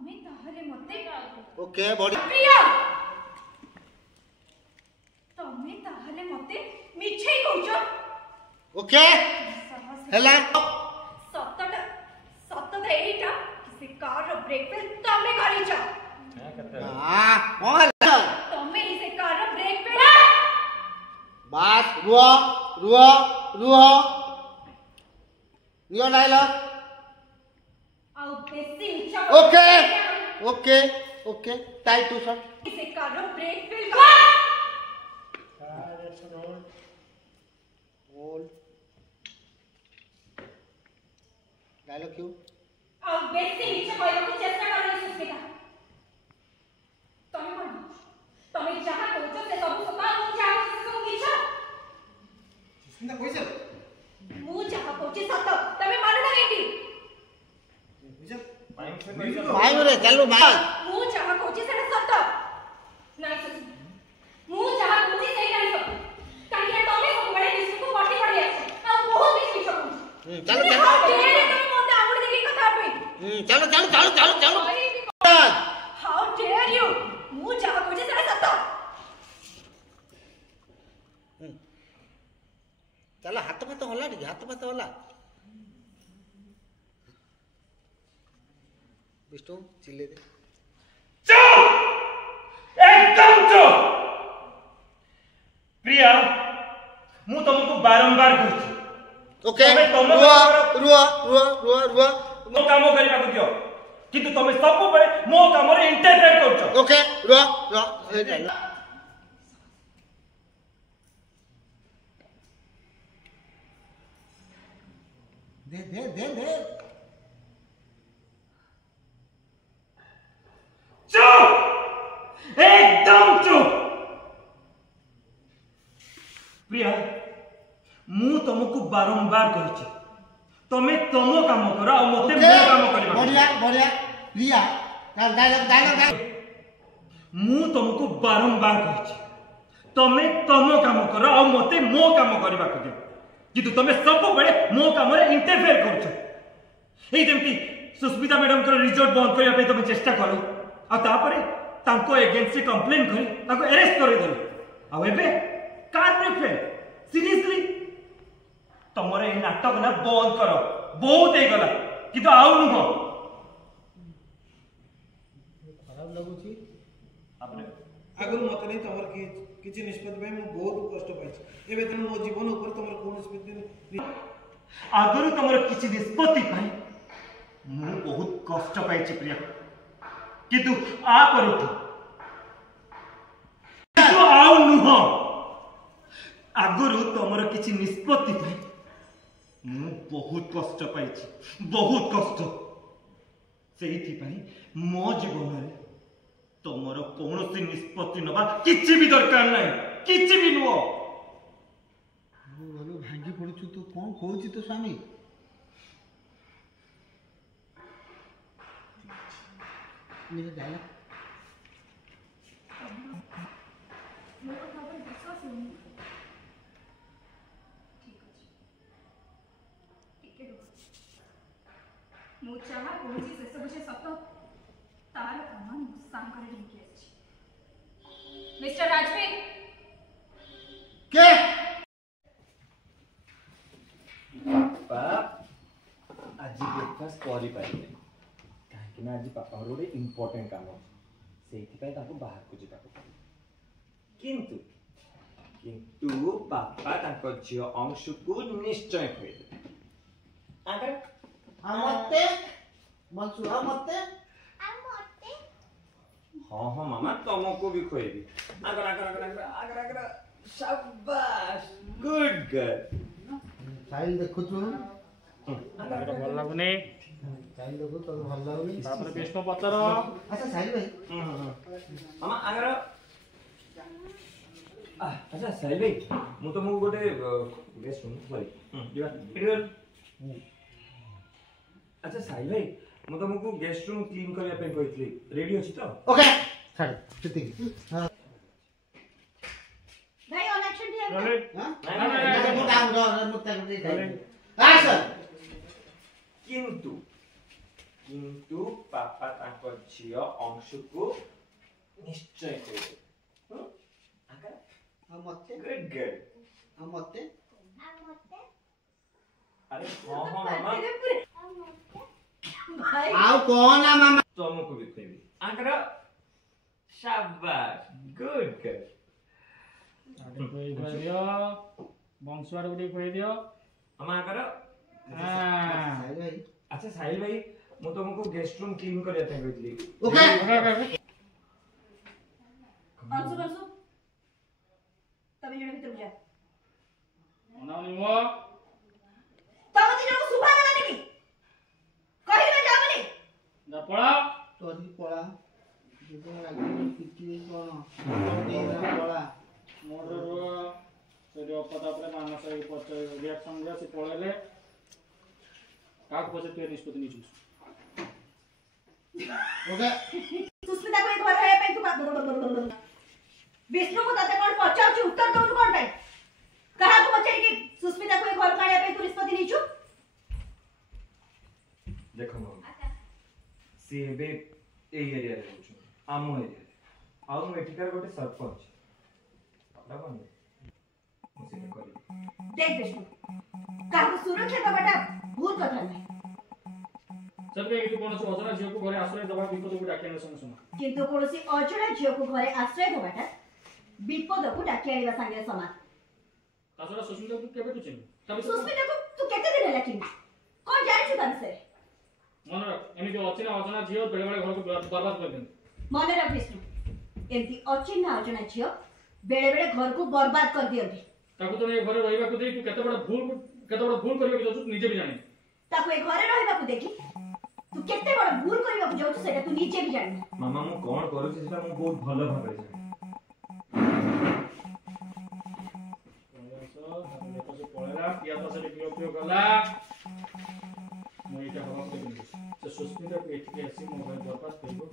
तमे ताहले मते ओके बॉडी प्रिया तमे ताहले मते मिछै कहउछ ओके हेला सतटा एटा किसे कार रो ब्रेक पे तमे करिछ हां मोहल तमे इसे कार रो ब्रेक पे बात रुआ नियो डायलॉग आउ बेसी मिछा okay okay okay tight two shot इसे कार रो ब्रेक पे होल्ड डायलॉग क्यों आउ बेसी मिछा कहला को चेष्टा करले सुस्मिता तमे जहां कहउछ से सब सता मु जहां कहउछ से सब मिछ सुस्मिता कइसे मु जहां कहउछ सत तमे मानु ना केटी भाई रे चलो भाई मु जहां कहउछ सेटा सत नाही सुस्मिता मु जहां कहउछ सेटा नाही सत काहे तमे सब बडे विश्व को पटी पड़ी आछ आ बहुत मिछ कहउछ चलो तमे मोते आउडी देखि कथा पे चलो हाउ डेयर यू मु जहां कहउछ सेटा सत चलो हाथ पात होला टी हाथ पात होला विष्णु चिल्ले दे चुप एकदम चुप प्रिया मु तुमको बारंबार कहछि ओके रुआ मो काम करिबा को दियो किंतु तमे सब बळे मो काम रे इंटरफेयर करछ ओके रुआ दे चुप एकदम चुप प्रिया मु तुमको बारंबार कहछि तमे तमो काम करो आ मते मो काम करिबा बढ़िया प्रिया डायलॉग मु तुमको बारंबार कहछि तमे तमो काम करो आ मते मो काम करिबा को दियो किंतु तमे सब बळे मो काम रे इंटरफेयर करछ एई जेमती सुस्मिता मैडम को रिजोर्ट बंद करिया पे तमे चेष्टा करो आ तापरे तांको अगेंस्ट से कंप्लेन करी तांको अरेस्ट करे देले आ एबे कार ब्रेक फेल सीरियसली तमरे ए नाटक ना बंद करो बहुत हे गला किंतु आउ नुहो खराब लागुची आपने आगुर मत नहीं तमर किछि निष्पत्ति पे मैं बहुत कष्ट पाइछि एबे तम मो जीवन ऊपर तमर कोन निष्पत्ति आगुर तमर किछि निष्पत्ति पाई मु बहुत कष्ट पाइछि प्रिया किंतु आ परठु किंतु आउ नुहो आगुर तमर किछि निष्पत्ति पाई मु बहुत कष्ट पाइछि बहुत कष्ट सेइथि पाई मो जीवन रे तमर कौनसी निष्पत्ति नबा किछि भी दरकार नै किछि भी नुहो बोलो भांगी पड़छु तू कोन कहउछि तो स्वामी मेरे डायलॉग मोर कथा पर विश्वास होनी ठीक अछि टिके मु चाहा कहउछि से सब जे सत तार प्रमाण नुकसान करे लिखि अछि मिस्टर राजवीर के पापा आज ब्रेकफास्ट करि पाइले काहे ना आज पापा रोडे इंपोर्टेंट काम से बाहर को जीवा किंतु पापा तांको झियो अंश को निश्चय खुएले आगर मते मनसु मते हाँ मामा तुमको भी खुएबी आगर आगर आगर आगर आगर आगर शाबाश गुड गर्ल फाइल देखु तू आगर भल लागुनी फाइल देखु तो भल लागुनी तापर विष्णु पचार अच्छा साइड भाई मामा आगर अच्छा साइल भाई मु तुमको गोटे गेस्ट रूम सॉरी दिवा इडियल अच्छा साइल भाई मु तुमको गेस्ट रूम क्लीन करिया पे कहितली रेडी अछि तो ओके छाड़ चिति हां भाई ऑन एक्शन दिया हां मुता मुता मुता आ सर किंतु किंतु पापा तांको झियो अंशु को निश्चय करेंगे। आका हम मते गुड गर्ल। हम मते अरे हाँ हाँ मामा भाई आओ कौन है मामा तुमको भी कहबी आकर शाबाश गुड गर्ल। आगे कोई कह दियो बंसुआर गुडी कह दियो हम आकर हां साहिल भाई अच्छा साहिल भाई मु तुमको गेस्ट रूम क्लीन कर जाते हैं कहली। ओके अंशु अंशु तभी जने भीतर जा मनाउनी मो तब दिन को सुभा गला नहीं कहि न जाबनी जा पळा तोरी पळा जेबे आगे पिटी कोन देना पळा मोर से अपदा पर मानस पच रिएक्शन जे से पळेले काक पछे तू निष्पत्ति नहीं चूस ओके सुस्मिता को घर आया पे तू विष्णु को तते कोन पचाउ उत्तर दउ कोन पे कहा को पचाई कि सुस्मिता को घर काढिया पे तू निष्पत्ति नहीं छु देखो मामा सी एबे ए एरिया रे रहउछ आमो एरिया आउ एठिकार गोटे सरपंच अपना बन मुझे करी देख विष्णु कहा को सुरक्षा दबाटा भूल कथा नहीं सबके एटु कोन अजना झियो को घरे आश्रय दबा विपद को डाके सुन सुन किंतु कोनसी अजଣା झियो को घरे आश्रय दबाटा विपद को डाके आइबा संगे समान तासरा सुस्मिता को केबे तू चिन तबे सुस्मिता को तू केते दिन होला चिन्ह कोन जानि छु तन से मन एमि जो अचिना अजना झियो बेले बेले घर को बर्बाद कर देन मन रख विष्णु एमती अचिन्ह अजଣା झियो बेले बेले घर को बर्बाद कर दियंती ताको तो ए घरे रहिबा को दे तू केते बड़ भूल करबे जो तू निजे भी जाने ताको ए घरे रहबा को देखि तू केते बड़ भूल करबा को जाउ सेटा तू निजे भी जानि मामा मु कोन करू सेटा मु बहुत भलो भाबे जाने देखो से पळेला किया तो से पियो पियो गला मैं एटा हवा को देखि से सुस्मिता को एठी ऐसी मोबाइल बर्बाद करबो